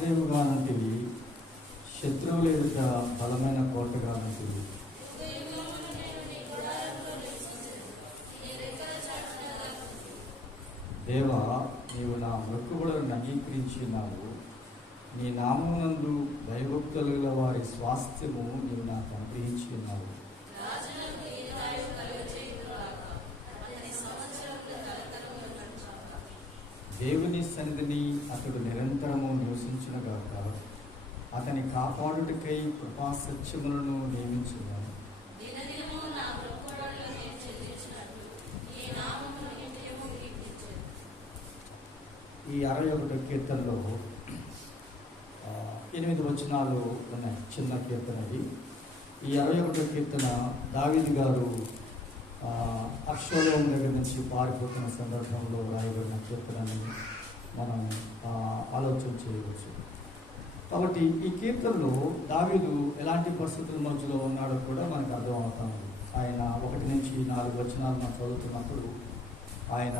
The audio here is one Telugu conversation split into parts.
ఆశ్రయముగా నుంటివి శత్రువుల ఎదుట బలమైన కోటగా దేవా నీవు నా మొక్కుబడులను అంగీకరించినావు నీ నామమునందు భయభక్తులు వారి స్వాస్థ్యము నీవు నాకు అనుగ్రహించి ఉన్నావు దేవుని సన్నిధిని అతడు నిరంతరము నివసించునుగాక అతని కాపాడుటకై కృపా సత్యములను నియమించున్నాను. ఈ అరవై ఒకటో కీర్తనలో ఎనిమిది వచనాలు ఉన్నాయి. చిన్న కీర్తన ఇది ఈ అరవై ఒకటో కీర్తన దావీదు గారు ఆ, దగ్గర నుంచి పారిపోతున్న సందర్భంలో రాయబడిన కీర్తనని మనం ఆలోచన చేయవచ్చు. కాబట్టి ఈ కీర్తనలో దావీదు ఎలాంటి పరిస్థితుల మధ్యలో ఉన్నాడో కూడా మనకు అర్థమవుతుంది. ఆయన ఒకటి నుంచి నాలుగు వచనాలు మనం చదువుతున్నప్పుడు ఆయన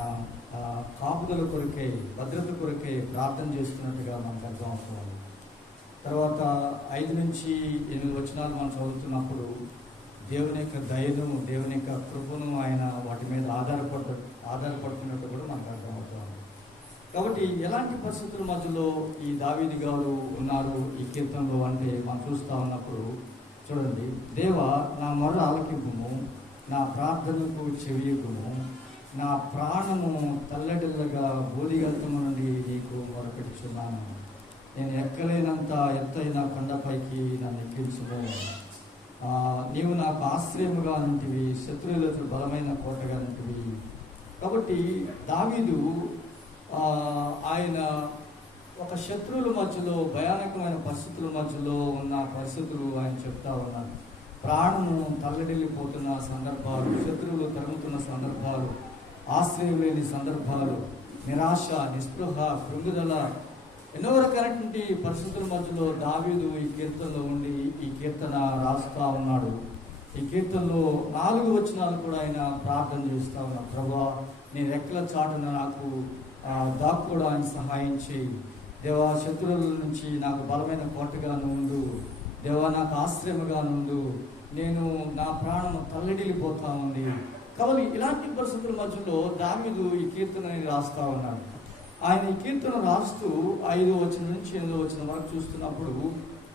కాపుదల కొరకై భద్రత కొరకై ప్రార్థన చేస్తున్నట్టుగా మనకు అర్థమవుతుంది. తర్వాత ఐదు నుంచి ఎనిమిది వచనాలు మనం చదువుతున్నప్పుడు దేవుని యొక్క దయను దేవుని యొక్క కృపను ఆయన వాటి మీద ఆధారపడ ఆధారపడుతున్నట్టు కూడా మనకు అర్థమవుతుంది. కాబట్టి ఎలాంటి పరిస్థితుల మధ్యలో ఈ దావీది గారు ఉన్నారు? ఈ కీర్తనలో అంటే మనం చూస్తా ఉన్నప్పుడు చూడండి దేవ నా మొర ఆలకింపుము నా ప్రార్థనకు చెవియకుము నా ప్రాణము తల్లడిల్లగా బోధిగల్తము నుండి నీకు మొరపెట్టుచున్నాను. నేను ఎక్కలేనంత ఎత్తైన కొండపైకి నన్ను ఎక్కించుము. నీవు నాకు ఆశ్రయముగా నుంటివి శత్రువులకు బలమైన కోటగా నుంటివి కాబట్టి దావీదు ఆయన ఒక శత్రువుల మధ్యలో భయానకమైన పరిస్థితుల మధ్యలో ఉన్న పరిస్థితులు ఆయన చెప్తా ఉన్నారు. ప్రాణము తల్లడిల్లిపోతున్న సందర్భాలు శత్రువులు తరుగుతున్న సందర్భాలు ఆశ్రయం లేని సందర్భాలు నిరాశ నిస్పృహ కృంగుదల ఎన్నో రకాలైనటువంటి పరిస్థితుల మధ్యలో దావీదు ఈ కీర్తనలో ఉండి ఈ కీర్తన రాస్తా ఉన్నాడు. ఈ కీర్తనలో నాలుగు వచనాలు కూడా ఆయన ప్రార్థన చేస్తా ఉన్నాడు ప్రభా నేను రెక్కల చాటున నాకు దాక్కోవడానికి సహాయం చేయి. దేవా శత్రువుల నుంచి నాకు బలమైన కోటగా నుండు దేవా నాకు ఆశ్రయముగా నుండు నేను నా ప్రాణం తల్లడిల్లిపోతా ఉంది. కాబట్టి ఇలాంటి పరిస్థితుల మధ్యలో దావీదు ఈ కీర్తనని రాస్తా ఉన్నాడు. ఆయన ఈ కీర్తన రాస్తూ ఐదో వచ్చిన నుంచి ఎనిమిదో వచ్చిన వరకు చూస్తున్నప్పుడు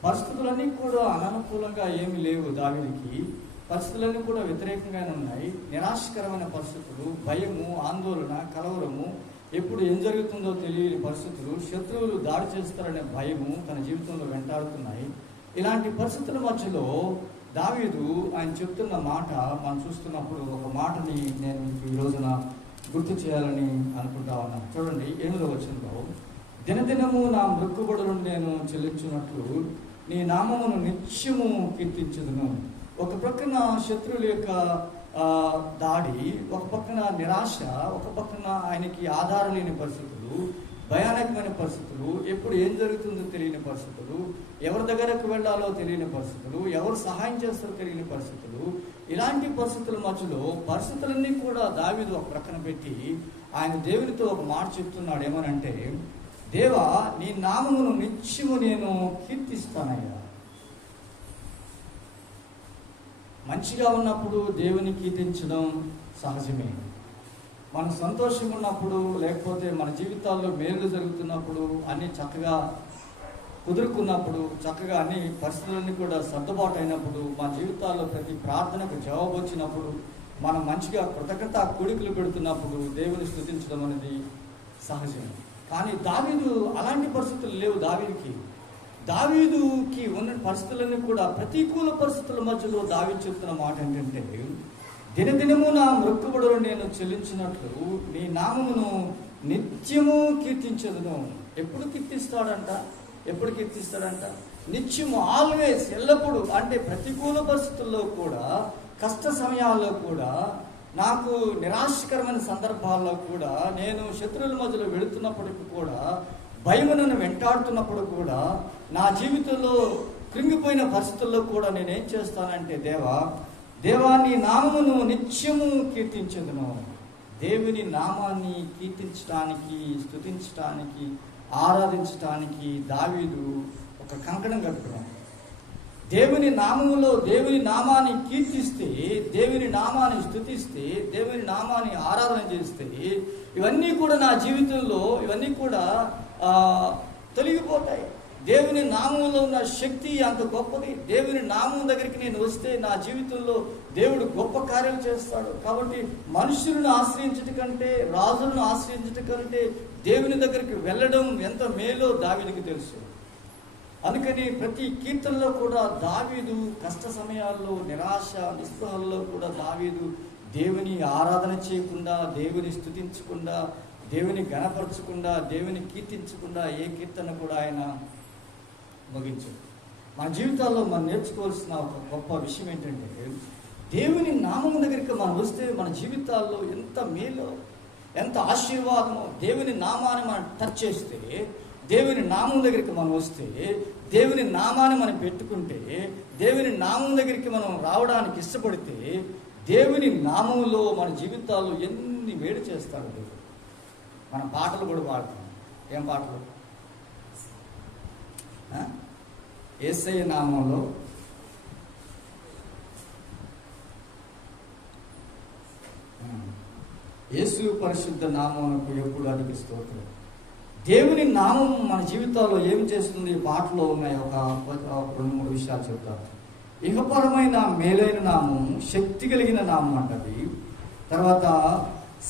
పరిస్థితులన్నీ కూడా అననుకూలంగా ఏమీ లేవు దావిడికి పరిస్థితులన్నీ కూడా వ్యతిరేకంగానే ఉన్నాయి. నిరాశకరమైన పరిస్థితులు భయము ఆందోళన కలవరము ఎప్పుడు ఏం జరుగుతుందో తెలియని పరిస్థితులు శత్రువులు దాడి చేస్తారనే భయము తన జీవితంలో వెంటాడుతున్నాయి. ఇలాంటి పరిస్థితుల మధ్యలో దావీదు ఆయన చెప్తున్న మాట మనం చూస్తున్నప్పుడు ఒక మాటని నేను మీకు ఈ రోజున గుర్తు చేయాలని అనుకుంటా ఉన్నాను చూడండి ఎనిమిదో వచనంలో దినదినము నా మృక్కుబడులను నేను చెల్లించినట్లు నీ నామమును నిత్యము కీర్తించదును. ఒక ప్రక్కన శత్రువుల యొక్క దాడి ఒక పక్కన నిరాశ ఒక పక్కన ఆయనకి ఆధారం లేని పరిస్థితులు భయానకమైన పరిస్థితులు ఎప్పుడు ఏం జరుగుతుందో తెలియని పరిస్థితులు ఎవరి దగ్గరకు వెళ్ళాలో తెలియని పరిస్థితులు ఎవరు సహాయం చేస్తారో తెలియని పరిస్థితులు. ఇలాంటి పరిస్థితుల మధ్యలో పరిస్థితులన్నీ కూడా దావీదు ఒక ప్రక్కన పెట్టి ఆయన దేవునితో ఒక మాట చెప్తున్నాడు. ఏమనంటే దేవా నీ నామమును నిత్యము నేను కీర్తిస్తానయ్యా. మంచిగా ఉన్నప్పుడు దేవుని కీర్తించడం సహజమే. మనం సంతోషంగా ఉన్నప్పుడు లేకపోతే మన జీవితాల్లో మేలు జరుగుతున్నప్పుడు అన్ని చక్కగా కుదురుకున్నప్పుడు చక్కగా అన్ని పరిస్థితులన్నీ కూడా సర్దుబాటు అయినప్పుడు మన జీవితాల్లో ప్రతి ప్రార్థనకు జవాబు వచ్చినప్పుడు మనం మంచిగా కృతజ్ఞత కోడికలు పెడుతున్నప్పుడు దేవుని స్థుతించడం అనేది సహజం కానీ దావీదు అలాంటి పరిస్థితులు లేవు దావీదికి. దావీదుకి ఉన్న పరిస్థితులన్నీ కూడా ప్రతికూల పరిస్థితుల మధ్యలో దావీ చెప్తున్న మాట ఏంటంటే దినదినము నా మృక్కుబడులు నేను చెల్లించినట్లు నీ నామమును నిత్యము కీర్తించదును. ఎప్పుడు కీర్తిస్తాడంట? ఎప్పుడు కీర్తిస్తాడంట? నిత్యము ఆల్వేస్ ఎల్లప్పుడూ అంటే ప్రతికూల పరిస్థితుల్లో కూడా కష్ట సమయాల్లో కూడా నాకు నిరాశకరమైన సందర్భాల్లో కూడా నేను శత్రువుల మధ్యలో వెళుతున్నప్పటికీ కూడా భయము నన్ను వెంటాడుతున్నప్పుడు కూడా నా జీవితంలో కృంగిపోయిన పరిస్థితుల్లో కూడా నేనేం చేస్తానంటే దేవా దేవాన్ని నామమును నిత్యము కీర్తించదును దేవుని నామాన్ని కీర్తించడానికి స్థుతించడానికి ఆరాధించటానికి దావీదు ఒక కంకణం కట్టుకున్నాడు. దేవుని నామములో దేవుని నామాన్ని కీర్తిస్తే దేవుని నామాన్ని స్థుతిస్తే దేవుని నామాన్ని ఆరాధన చేస్తే ఇవన్నీ కూడా నా జీవితంలో ఇవన్నీ కూడా తొలగిపోతాయి. దేవుని నామంలో ఉన్న శక్తి అంత గొప్పది. దేవుని నామం దగ్గరికి నేను వస్తే నా జీవితంలో దేవుడు గొప్ప కార్యాలు చేస్తాడు. కాబట్టి మనుషులను ఆశ్రయించట కంటే రాజులను ఆశ్రయించట కంటే దేవుని దగ్గరికి వెళ్ళడం ఎంత మేలో దావిడికి తెలుసు. అందుకని ప్రతి కీర్తనలో కూడా దావీదు కష్ట సమయాల్లో నిరాశ నిస్పృహల్లో కూడా దావీదు దేవుని ఆరాధన చేయకుండా దేవుని స్థుతించకుండా దేవుని గణపరచకుండా దేవుని కీర్తించకుండా ఏ కీర్తన కూడా ఆయన ముగించు. మన జీవితాల్లో మనం నేర్చుకోవాల్సిన ఒక గొప్ప విషయం ఏంటంటే దేవుని నామం దగ్గరికి మనం వస్తే మన జీవితాల్లో ఎంత మేలో ఎంత ఆశీర్వాదమో దేవుని నామాన్ని మనం టచ్ చేస్తే దేవుని నామం దగ్గరికి మనం వస్తే దేవుని నామాన్ని మనం పెట్టుకుంటే దేవుని నామం దగ్గరికి మనం రావడానికి ఇష్టపడితే దేవుని నామంలో మన జీవితాల్లో ఎన్ని వేడి చేస్తాడు దేవుడు. మన పాటలు కూడా పాడుతాం. ఏం పాటలు? ఏసయ్య నామంలో యేసు పరిశుద్ధ నామమునకు ఎప్పుడు అడిగి స్తోత్రం. దేవుని నామం మన జీవితాల్లో ఏం చేస్తుంది? మాటలో పాటలో ఉన్నాయి. ఒక రెండు మూడు విషయాలు చెప్తారు ఇహపరమైన మేలైన నామం శక్తి కలిగిన నామం అంటది. తర్వాత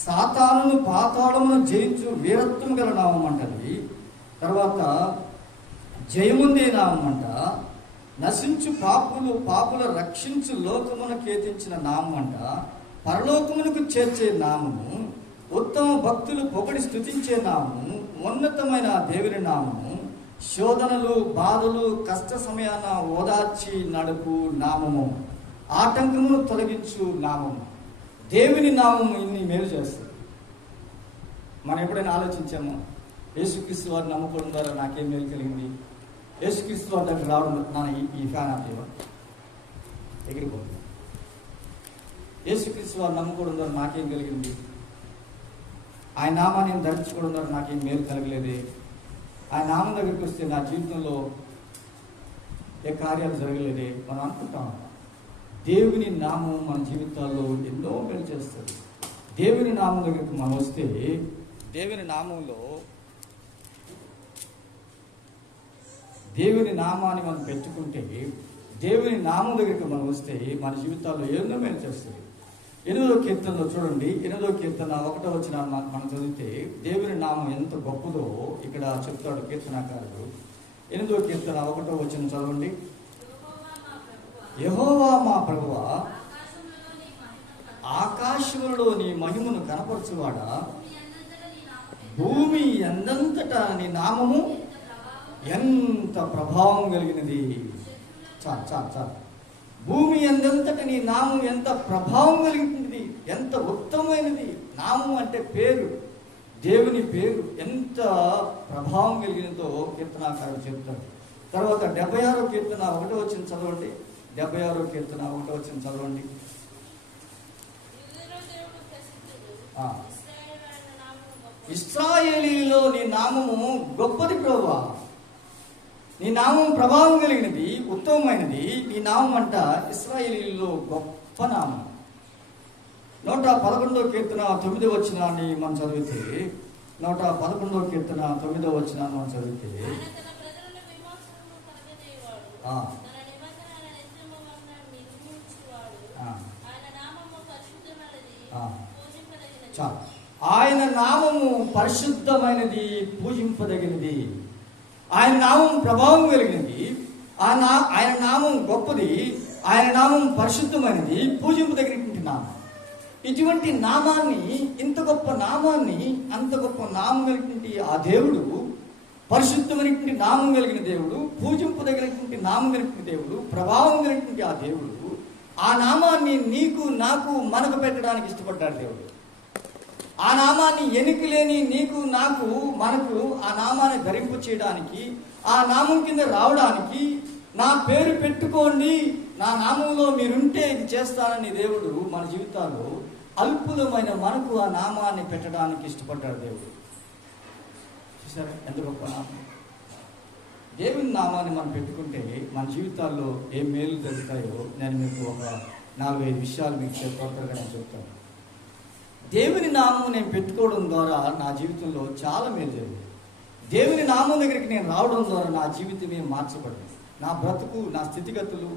సాతానును పాతాళమును జయించు వీరత్వం గల నామం అంటది. తర్వాత జయముందే నామంట నశించు పాపులు పాపుల రక్షించు లోకమును కేతించిన నామంట పరలోకమునకు చేర్చే నామము ఉత్తమ భక్తులు పొగడి స్థుతించే నామము ఉన్నతమైన దేవుని నామము శోధనలు బాధలు కష్ట సమయాన ఓదార్చి నడుపు నామము ఆటంకమును తొలగించు నామము. దేవుని నామము ఇన్ని మేలు చేస్తుంది. మనం ఎప్పుడైనా ఆలోచించామో? యేసుక్రీస్తు వారిని నమ్ముకోవడం ద్వారా నాకేం మేలు కలిగింది? యేసుక్రీస్తు దగ్గర రావడం నా ఈ- ఈ ఫ్యాన్ ఆపేవా ఎగిరిపోతుంది. యేసుక్రీస్తు వారు నమ్ముకోవడం ద్వారా నాకేం కలిగింది? ఆయన నామాన్ని నేను ధరించుకోవడం ద్వారా నాకేం మేలు కలగలేదే? ఆయన నామం దగ్గరికి వస్తే నా జీవితంలో ఏ కార్యాలు జరగలేదే? మనం అనుకుంటాం. దేవుని నామం మన జీవితాల్లో ఎన్నో మేలు చేస్తుంది. దేవుని నామం దగ్గరికి మనం వస్తే దేవుని నామంలో దేవుని నామాన్ని మనం పెట్టుకుంటే దేవుని నామం దగ్గరికి మనం వస్తే మన జీవితాల్లో ఎన్నో మేలు చేస్తుంది? ఎనిమిదో కీర్తనలో చూడండి. ఎనిమిదో కీర్తన ఒకటో వచ్చిన మనం చదివితే దేవుని నామం ఎంత గొప్పదో ఇక్కడ చెప్తాడు కీర్తనాకారుడు. ఎనిమిదో కీర్తన ఒకటో వచ్చిన చదవండి. యహోవా మా ప్రభువ ఆకాశములలో నీ మహిమను కనపరచువాడా? భూమి ఎందంతటా నీ నామము? ఎంత ప్రభావం కలిగినది? చా చా చా భూమి ఎందంతట నీ నామం ఎంత ప్రభావం కలిగినది? ఎంత ఉత్తమమైనది? నామం అంటే పేరు దేవుని పేరు. ఎంత ప్రభావం కలిగినదో కీర్తనాకారుడు చెప్తాడు. తర్వాత డెబ్బై ఆరో కీర్తన ఒకటో వచ్చిన చదవండి. డెబ్బై ఆరో కీర్తన ఒకటో వచ్చిన చదవండి. ఇస్రాయేలీలో నీ నామము గొప్పది ప్రభావ నీ నామం ప్రభావం కలిగినది ఉత్తమమైనది. నీ నామం అంట ఇస్రాయేలీలో గొప్ప నామం. నూట పదకొండో కీర్తన తొమ్మిదో వచ్చినాన్ని మనం చదివితే నూట పదకొండో కీర్తన తొమ్మిదో వచ్చినాన్ని మనం చదివితే ఆయన ఆయన నామము పరిశుద్ధమైనది, పూజింపదగినది. ఆయన ఆయన నామం ప్రభావం కలిగినది. ఆ నా ఆయన నామం గొప్పది. ఆయన నామం పరిశుద్ధమైనది. పూజింపదగినటువంటి నామం. ఇటువంటి నామాన్ని ఇంత గొప్ప నామాన్ని అంత గొప్ప నామం కలిగినటువంటి ఆ దేవుడు పరిశుద్ధమైనటువంటి నామం కలిగిన దేవుడు పూజింపదగినటువంటి నామం కలిగిన దేవుడు ప్రభావం కలిగినటువంటి ఆ దేవుడు ఆ నామాన్ని నీకు నాకు మనకు పెట్టడానికి ఇష్టపడ్డాడు దేవుడు. ఆ నామాన్ని ఎనికి లేని నీకు నాకు మనకు ఆ నామాన్ని ధరింపు చేయడానికి ఆ నామం కింద రావడానికి నా పేరు పెట్టుకోండి. నా నామంలో మీరుంటే ఇది చేస్తానని దేవుడు మన జీవితాల్లో అల్పులమైన మనకు ఆ నామాన్ని పెట్టడానికి ఇష్టపడ్డాడు దేవుడు. చూసారా? ఎంత గొప్ప నామం. దేవుని నామాన్ని మనం పెట్టుకుంటే మన జీవితాల్లో ఏ మేలు జరుగుతాయో నేను మీకు ఒక నాలుగైదు విషయాలు మీకు చెప్పగా నేను చెప్తాను. దేవుని నామం నేను పెట్టుకోవడం ద్వారా నా జీవితంలో చాలా మేలు జరిగింది. దేవుని నామం దగ్గరికి నేను రావడం ద్వారా నా జీవితమే మార్చబడింది. నా బ్రతుకు నా స్థితిగతులు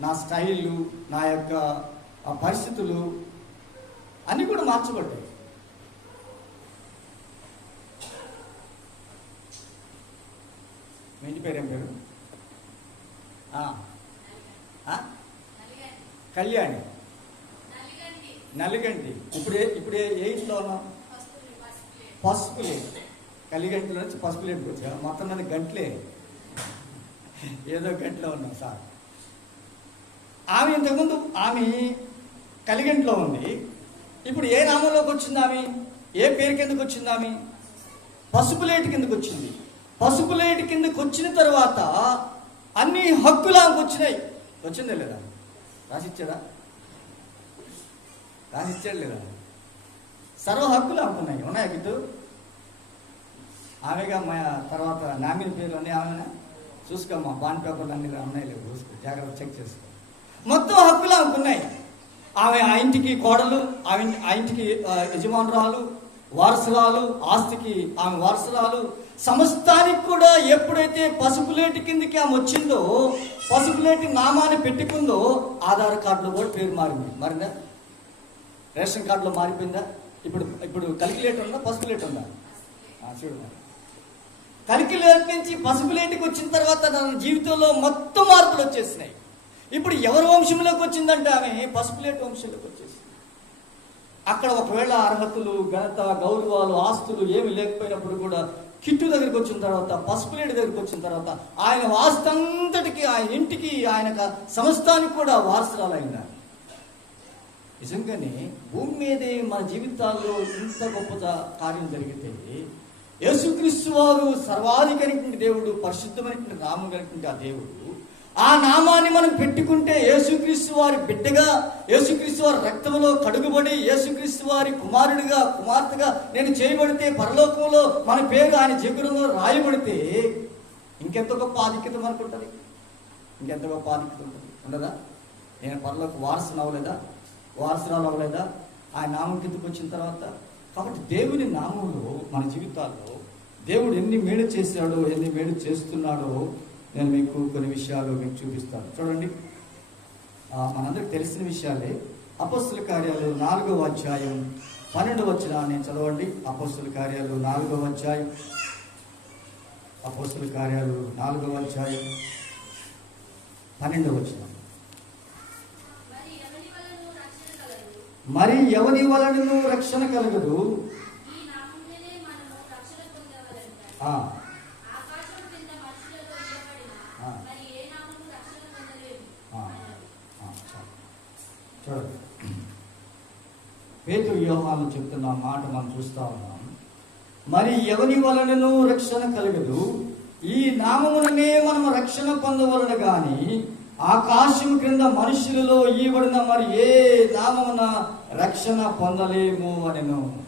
నా స్టైలు నా యొక్క పరిస్థితులు అన్నీ కూడా మార్చబడ్డాయి. మీ పేరేం పేరు ఏం పేరు? కళ్యాణి. నల్లిగంటి ఇప్పుడే ఇప్పుడే ఏ ఇంట్లో ఉన్నాం పసుపు లేదు. కలిగంటిలో నుంచి పసుపు లేదు వచ్చా మొత్తం మంది గంటలే. ఏదో గంటలో ఉన్నాం సార్. ఆమె ఇంతకుముందు ఆమె కలిగంట్లో ఉంది. ఇప్పుడు ఏ నామంలోకి వచ్చింది ఆమె? ఏ పేరు కిందకు వచ్చింది ఆమె? పసుపులేటి కిందకు వచ్చింది. పసుపు పసుపులేటి కిందకు వచ్చిన తర్వాత అన్ని హక్కులు ఆమెకు వచ్చినాయి. వచ్చిందే లేదా? రాసిచ్చాడా రాసిచ్చాడు లేదా? సర్వ హక్కులు ఆమెకు ఉన్నాయి. ఉన్నాయా గిట్టు ఆమెగా మా తర్వాత నామిని పేర్లు అన్నీ ఆమెనా? చూసుకోమ్మా బాండ్ పేపర్లు అన్ని ఉన్నాయి లేవు. చూసుకో జాగ్రత్త చెక్ చేసుకో. మొత్తం హక్కులు ఆమెకు ఉన్నాయి. ఆమె ఆ ఇంటికి కోడలు ఆమె ఆ ఇంటికి యజమానురాలు వారసురాలు ఆస్తికి ఆమె వారసురాలు సమస్తానికి కూడా ఎప్పుడైతే పసుపులేటి కిందకి ఆమె వచ్చిందో పసుపులేటి నామాన్ని పెట్టుకుందో ఆధార్ కార్డులో కూడా పేరు మారింది. మారిందా? రేషన్ కార్డులో మారిపోయిందా? ఇప్పుడు ఇప్పుడు కలికిలేట్ ఉందా పసుపులేట్ ఉందా? చూడు. కలికిలేట్ నుంచి పసుపులేటికి వచ్చిన తర్వాత తన జీవితంలో మొత్తం మార్పులు వచ్చేసినాయి. ఇప్పుడు ఎవరి వంశంలోకి వచ్చిందంటే ఆమె పసుపులేటి వంశంలోకి వచ్చేసింది. అక్కడ ఒకవేళ అర్హతలు ఘనత గౌరవాలు ఆస్తులు ఏమి లేకపోయినప్పుడు కూడా కిట్టు దగ్గరికి వచ్చిన తర్వాత పసుపులేడి దగ్గరికి వచ్చిన తర్వాత ఆయన వాస్తు అంతటికి ఆయన ఇంటికి ఆయన సమస్తానికి కూడా వారసురాలైనారు నిజంగానే భూమి మీదే మన జీవితాల్లో ఇంత గొప్ప కార్యం జరిగితే యేసుక్రీస్తు వారు సర్వాధికమైనటువంటి దేవుడు పరిశుద్ధమైనటువంటి నామం కలిగినటువంటి ఆ దేవుడు ఆ నామాన్ని మనం పెట్టుకుంటే యేసుక్రీస్తు వారి బిడ్డగా యేసుక్రీస్తు వారి రక్తంలో కడుగుబడి యేసుక్రీస్తు వారి కుమారుడిగా కుమార్తెగా నేను చేయబడితే పరలోకంలో మన పేరు ఆయన జగురంలో రాయబడితే ఇంకెంత గొప్ప ఆధిక్యత మనకు ఉంటుంది? ఇంకెంత గొప్ప ఆధిక్యత ఉంటుంది? ఉండదా నేను పరలోకి వారసుని అవ్వలేదా? వారసురాలు అవ్వలేదా? ఆ నామం కిందకు వచ్చిన తర్వాత. కాబట్టి దేవుని నామంలో మన జీవితాల్లో దేవుడు ఎన్ని మేలు చేశాడో ఎన్ని మేలు చేస్తున్నాడో నేను మీకు కొన్ని విషయాలు మీకు చూపిస్తాను. చూడండి. మనందరికి తెలిసిన విషయాలే. అపస్తుల కార్యాలు నాలుగవ అధ్యాయం పన్నెండవ వచ్చిన నేను చదవండి. అపస్తుల కార్యాలు నాలుగవ అధ్యాయం. అపస్తుల కార్యాలు నాలుగవ అధ్యాయం పన్నెండవ వచ్చిన మరి ఎవరి మరి ఎవని వలన రక్షణ కలదు వలనను రక్షణ కలగదు ఈ నామములోనే మనము రక్షణ పొందవలెను ఆ, ఆకాశం కింద మనుషులతో ఇవ్వబడిన ఆ. మరి ఏ నామము రక్షణ పొందలేము ఆ. ఆ, చాలు. చూడండి. పేతురు వ్యూహాలను చెప్తున్న మాట మనం చూస్తా ఉన్నాం. మరి ఎవని వలనను రక్షణ కలగదు? ఈ నామముననే మనం రక్షణ పొందవలన కానీ ఆకాశం క్రింద మనుషులలో ఈబడిన మరి ఏ నామమున రక్షణ పొందలేము అనెను.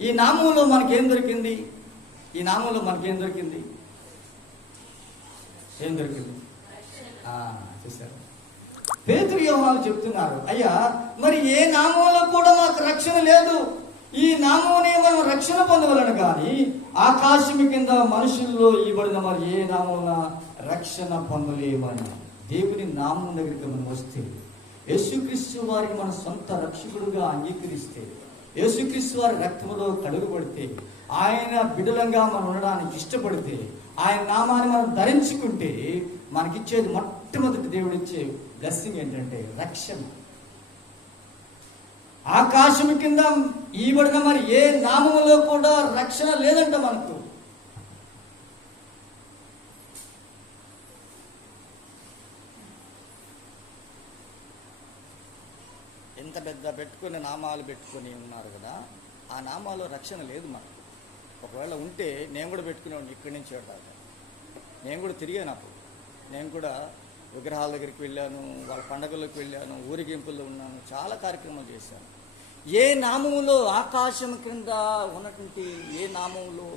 ఈ నామంలో మనకేం దొరికింది? ఈ నామంలో మనకేం దొరికింది? ఏం దొరికింది? ఆ, చూశారు. పేతురు యోహాలు చెప్తున్నారు అయ్యా మరి ఏ నామంలో కూడా మాకు రక్షణ లేదు? ఈ నామమునే మనం రక్షణ పొందవలను కానీ ఆకాశం కింద మనుషుల్లో ఇవ్వబడిన మరి ఏ నామమున రక్షణ పొందలేమని దేవుని నామం దగ్గరికి మనం వస్తే యేసుక్రీస్తు వారికి మన సొంత రక్షకుడుగా అంగీకరిస్తే యేసుక్రీస్తు వారి రక్తములో కడుగుబడితే ఆయన బిడలంగా మనం ఉండడానికి ఇష్టపడితే ఆయన నామాన్ని మనం ధరించుకుంటే మనకిచ్చేది మొట్టమొదటి దేవుడు ఇచ్చే బ్లెస్సింగ్ ఏంటంటే రక్షణ. ఆకాశం కింద ఈబడిన మరి ఏ నామములో కూడా రక్షణ లేదంట మనకు. ఎంత పెట్టుకునే పెట్టుకుని నామాలు పెట్టుకొని ఉన్నారు కదా ఆ నామాలో రక్షణ లేదు మనకు ఒకవేళ ఉంటే నేను కూడా పెట్టుకునేవాడిని ఇక్కడి నుంచి దాకా. నేను కూడా తిరిగాను అప్పుడు. నేను కూడా విగ్రహాల దగ్గరికి వెళ్ళాను వాళ్ళ పండగలకు వెళ్ళాను ఊరిగింపుల్లో ఉన్నాను చాలా కార్యక్రమాలు చేశాను. ఏ నామములో ఆకాశం క్రింద ఉన్నటువంటి ఏ నామములో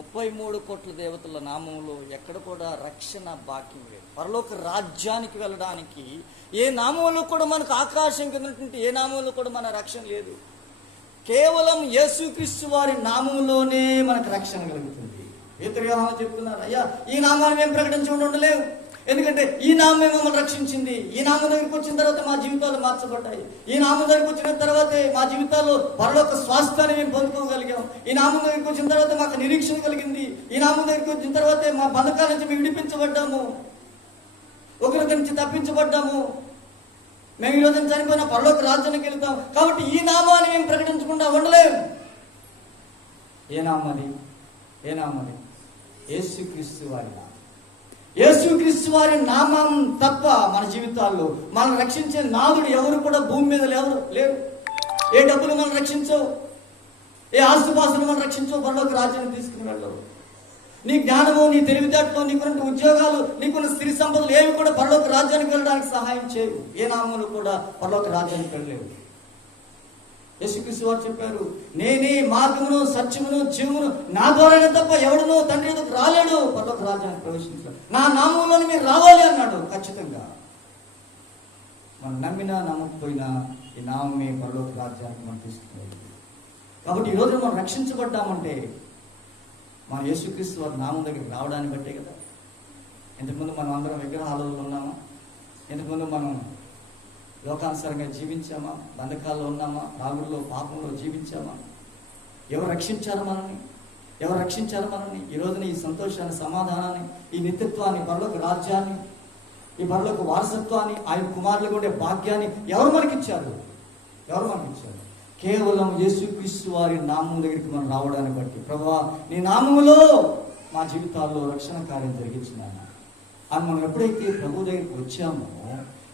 ముప్పై మూడు కోట్ల దేవతల నామంలో ఎక్కడ కూడా రక్షణ బాక్యం లేదు. పరలోక రాజ్యానికి వెళ్ళడానికి ఏ నామంలో కూడా మనకు ఆకాశం కింద ఏ నామంలో కూడా మన రక్షణ లేదు. కేవలం యేసుక్రీస్తు వారి నామంలోనే మనకు రక్షణ కలుగుతుంది. ఇతరులు చెప్తున్నారు అయ్యా ఈ నామాన్ని మేము ప్రకటించి ఉండలేము. ఎందుకంటే ఈ నామే మమ్మల్ని రక్షించింది. ఈ నామం దగ్గరికి వచ్చిన తర్వాత మా జీవితాలు మార్చబడ్డాయి. ఈ నామం దగ్గరికి వచ్చిన తర్వాతే మా జీవితాల్లో పరలోక స్వాస్థ్యాన్ని మేము పొందుకోగలిగాం. ఈ నామం దగ్గరికి వచ్చిన తర్వాత మాకు నిరీక్షణ కలిగింది. ఈ నామం దగ్గరికి వచ్చిన తర్వాతే మా బంధకాల నుంచి మేము విడిపించబడ్డాము. ఒకరి నుంచి తప్పించబడ్డాము. మేము ఈ రోజున చనిపోయిన పరలోక రాజ్యానికి వెళ్తాం. కాబట్టి ఈ నామాన్ని మేము ప్రకటించకుండా ఉండలేము ఏ నామది ఏ నామది యేసుక్రీస్తు వారి నామం. యేసుక్రీస్తు వారి నామం తప్ప మన జీవితాల్లో మనం రక్షించే నాదుడు ఎవరు కూడా భూమి మీద ఎవరు లేరు. ఏ డబ్బులు మనం రక్షించవు ఏ ఆస్తుపాస్తులు మనం రక్షించవు పరలోక రాజ్యాన్ని తీసుకుని వెళ్ళవు. నీ జ్ఞానము నీ తెలివితేటలు నీకున్న ఉద్యోగాలు నీకున్న స్త్రీ సంపదలు ఏవి కూడా పరలోక రాజ్యానికి వెళ్ళడానికి సహాయం చేయవు. ఏ నామములు కూడా పరలోక రాజ్యానికి వెళ్ళలేవు. యేసుక్రీస్తు వారు చెప్పారు నేనే మార్గమును సత్యమును జీవమును నా ద్వారానే తప్ప ఎవడునో తండ్రి ఎదుకు రాలేడు. పర్లోక రాజ్యానికి ప్రవేశించాడు. నా నామంలోని మీరు రావాలి అన్నాడు ఖచ్చితంగా. మనం నమ్మినా నమ్మకపోయినా ఈ నామమే పరలోక రాజ్యానికి మనం తీసుకునేది కాబట్టి ఈరోజు మనం రక్షించబడ్డామంటే మన యేసుక్రీస్తు వారి నామం దగ్గరికి రావడాన్ని బట్టే కదా. ఇంతకుముందు మనం అందరం విగ్రహాలలో ఉన్నామా? ఇంతకుముందు మనం లోకానుసారంగా జీవించామా? బంధకాల్లో ఉన్నామా? రాగుల్లో పాపంలో జీవించామా? ఎవరు రక్షించారు మనల్ని? ఎవరు రక్షించారు మనల్ని? ఈ రోజున ఈ సంతోషాన్ని సమాధానాన్ని ఈ నిత్యత్వాన్ని పరలోక రాజ్యాన్ని ఈ పరలోక వారసత్వాన్ని ఆయన కుమారులకు ఉండే భాగ్యాన్ని ఎవరు మనకిచ్చారు? ఎవరు మనకిచ్చారు? కేవలం యేసుక్రీస్తు వారి నామం దగ్గరికి మనం రావడాన్ని బట్టి. ప్రభా నీ నామములో మా జీవితాల్లో రక్షణ కార్యం జరిగించినాను అని మనం ఎప్పుడైతే ప్రభు దగ్గరికి వచ్చామో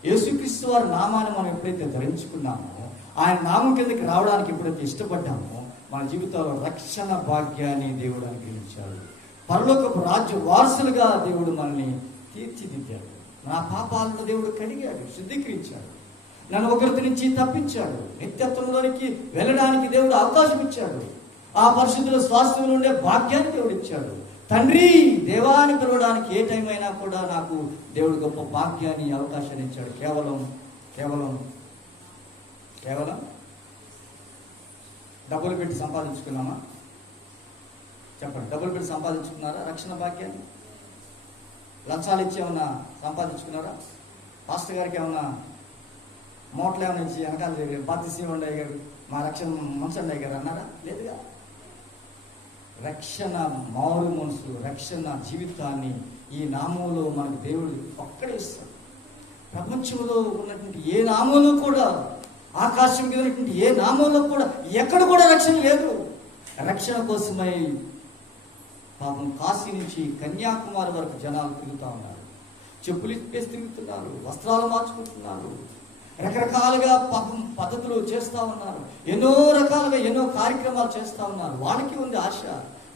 యేసుక్రీస్తు వారి నామాన్ని మనం ఎప్పుడైతే ధరించుకున్నామో ఆయన నామం కిందకి రావడానికి ఎప్పుడైతే ఇష్టపడ్డామో మన జీవితంలో రక్షణ భాగ్యాన్ని దేవుడు అనుగ్రహించాడు. పరలోకపు రాజ్య వారసులుగా దేవుడు మనల్ని తీర్చిదిద్దాడు. నా పాపాలను దేవుడు కడిగాడు శుద్ధీకరించాడు. నన్ను ఒకరి నుంచి తప్పించాడు. నిత్యత్వంలోనికి వెళ్ళడానికి దేవుడు అవకాశం ఇచ్చాడు. ఆ పరిశుద్ధుల స్వాస్థ్యంలో ఉండే భాగ్యాన్ని దేవుడు ఇచ్చాడు. తండ్రి దేవాన్ని పిలవడానికి ఏ టైం అయినా కూడా నాకు దేవుడు గొప్ప భాగ్యాన్ని అవకాశాన్ని ఇచ్చాడు. కేవలం కేవలం కేవలం డబ్బులు పెట్టి సంపాదించుకున్నామా? చెప్పండి. డబ్బులు పెట్టి సంపాదించుకున్నారా? రక్షణ భాగ్యాన్ని? లంచాలు ఇచ్చి ఏమన్నా సంపాదించుకున్నారా? పాస్టర్ గారికి ఏమన్నా మోట్లు ఏమైనా ఇచ్చి వెనకాల బాధ్యత ఇవ్వండి మా రక్షణ ముంచండి గారు అన్నారా? లేదుగా. రక్షణ మారు మనసు రక్షణ జీవితాన్ని ఈ నామంలో మనకు దేవుడు ఒక్కడే ఇస్తాడు. ప్రపంచంలో ఉన్నటువంటి ఏ నామంలో కూడా ఆకాశం మీద ఉన్నటువంటి ఏ నామంలో కూడా ఎక్కడ కూడా రక్షణ లేదు. రక్షణ కోసమై పాపం కాశీ నుంచి కన్యాకుమారి వరకు జనాలు తిరుగుతూ ఉన్నారు. చెప్పులు ఇప్పేసి తిరుగుతున్నారు వస్త్రాలు మార్చుకుంటున్నారు రకరకాలుగా పద్ధతులు చేస్తూ ఉన్నారు. ఎన్నో రకాలుగా ఎన్నో కార్యక్రమాలు చేస్తూ ఉన్నారు. వాళ్ళకి ఉంది ఆశ.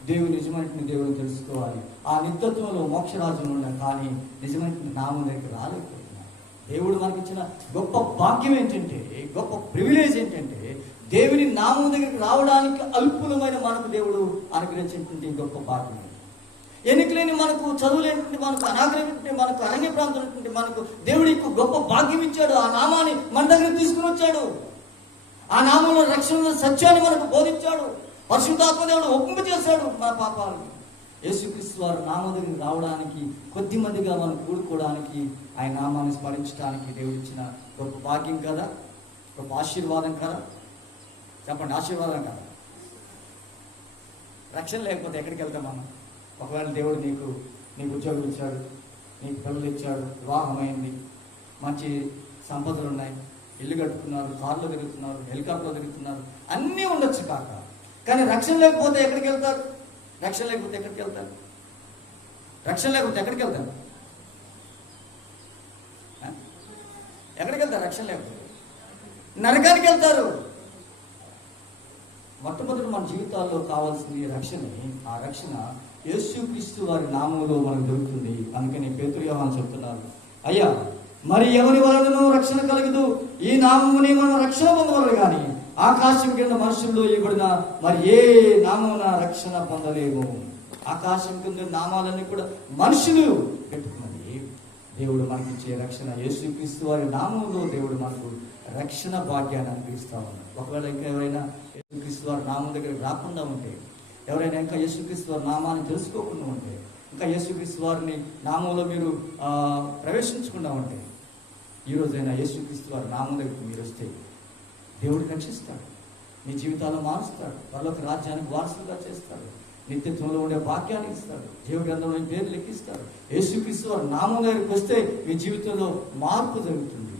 దేవుడు నిజమైన దేవుడు తెలుసుకోవాలి. ఆ నిత్యత్వంలో మోక్షరాజు ఉన్న కానీ నిజమైన నామం దగ్గర రాలేకపోతున్నారు. దేవుడు మనకిచ్చిన గొప్ప భాగ్యం ఏంటంటే గొప్ప ప్రివిలేజ్ ఏంటంటే దేవుని నామం దగ్గరికి రావడానికి అల్పులమైన మనకు దేవుడు అనుగ్రహించినటువంటి గొప్ప భాగ్యం ఎన్నికలేని మనకు చదువులేనటువంటి మనకు అనాగ్రహించి మనకు అరణ్య ప్రాంతం మనకు దేవుడికి గొప్ప భాగ్యం ఇచ్చాడు. ఆ నామాన్ని మన దగ్గర తీసుకుని వచ్చాడు. ఆ నామంలో రక్షణ సత్యాన్ని మనకు బోధించాడు. పరిశుద్ధాత్మ దేవుడు ఒప్పింప చేశాడు మన పాపాలను. యేసుక్రీస్తు వారు నామ దగ్గరికి రావడానికి కొద్ది మందిగా మనం కూడుకోవడానికి ఆయన నామాన్ని స్మరించడానికి దేవుడిచ్చిన గొప్ప భాగ్యం కదా? గొప్ప ఆశీర్వాదం కదా? చెప్పండి ఆశీర్వాదం కదా? రక్షణ లేకపోతే ఎక్కడికి వెళ్తాం మనం? ఒకవేళ దేవుడు నీకు నీకు ఉద్యోగం ఇచ్చాడు నీకు పిల్లలు ఇచ్చాడు వివాహమైంది మంచి సంపదలు ఉన్నాయి ఇల్లు కట్టుకున్నారు కార్లో తిరుగుతున్నారు హెలికాప్టర్లో తిరుగుతున్నారు అన్నీ ఉండొచ్చు కాక. కానీ రక్షణ లేకపోతే ఎక్కడికి వెళ్తారు? రక్షణ లేకపోతే ఎక్కడికి వెళ్తారు? రక్షణ లేకపోతే ఎక్కడికి వెళ్తారు? ఎక్కడికి వెళ్తారు? రక్షణ లేకపోతే. నరకానికి వెళ్తారు. మొట్టమొదటి మన జీవితాల్లో కావాల్సింది రక్షణని. ఆ రక్షణ యేసుక్రీస్తు వారి నామంలో మనకు దొరుకుతుంది. అందుకని పేతురు యోహాన్ చెప్తున్నారు. అయ్యా మరి ఎవరి వలనను రక్షణ కలగదు? ఈ నామముని మనం రక్షణ పొందవలరు కానీ ఆకాశం కింద మనుషుల్లో ఇవ్వడిన మరి ఏ నామమున రక్షణ పొందలేము? ఆకాశం కింద నామాలన్నీ కూడా మనుషులు పెట్టుకున్నది. దేవుడు మనకిచ్చే రక్షణ యేసుక్రీస్తు వారి నామంలో దేవుడు మనకు రక్షణ భాగ్యాన్ని అనుగ్రహిస్తా ఉన్నాడు. ఒకవేళ ఇంకా ఎవరైనా యేసుక్రీస్తు వారి నామం దగ్గర రాకుండా ఉంటే ఎవరైనా ఇంకా యేసుక్రీస్తు వారి నామాన్ని తెలుసుకోకుండా ఉంటే ఇంకా యేసుక్రీస్తు వారిని నామంలో మీరు ప్రవేశించకుండా ఉంటే ఈ రోజైనా యేసుక్రీస్తు వారి నామం దగ్గరికి మీరు వస్తే దేవుడు రక్షిస్తాడు. మీ జీవితాలు మారుస్తాడు. వాళ్ళకి రాజ్యానికి వారసులుగా చేస్తాడు. నిత్యత్వంలో ఉండే భాగ్యాన్ని ఇస్తాడు. దేవుడి గ్రంథంలో పేరు లెక్కిస్తాడు యేసుక్రీస్తు వారి నామం దగ్గరికి వస్తే మీ జీవితంలో మార్పు జరుగుతుంది.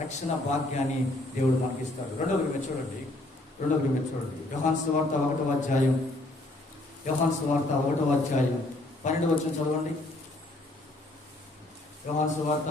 రక్షణ భాగ్యాన్ని దేవుడు మనకిస్తాడు. రెండవ గ్రంథం చూడండి. రెండవ గ్రంథం చూడండి. యోహాన్ వార్త ఒకటవ అధ్యాయం యోహాన్ సువార్త ఒకటవ అధ్యాయం పన్నెండు వచ్చిన చదవండి. యోహాన్ సువార్త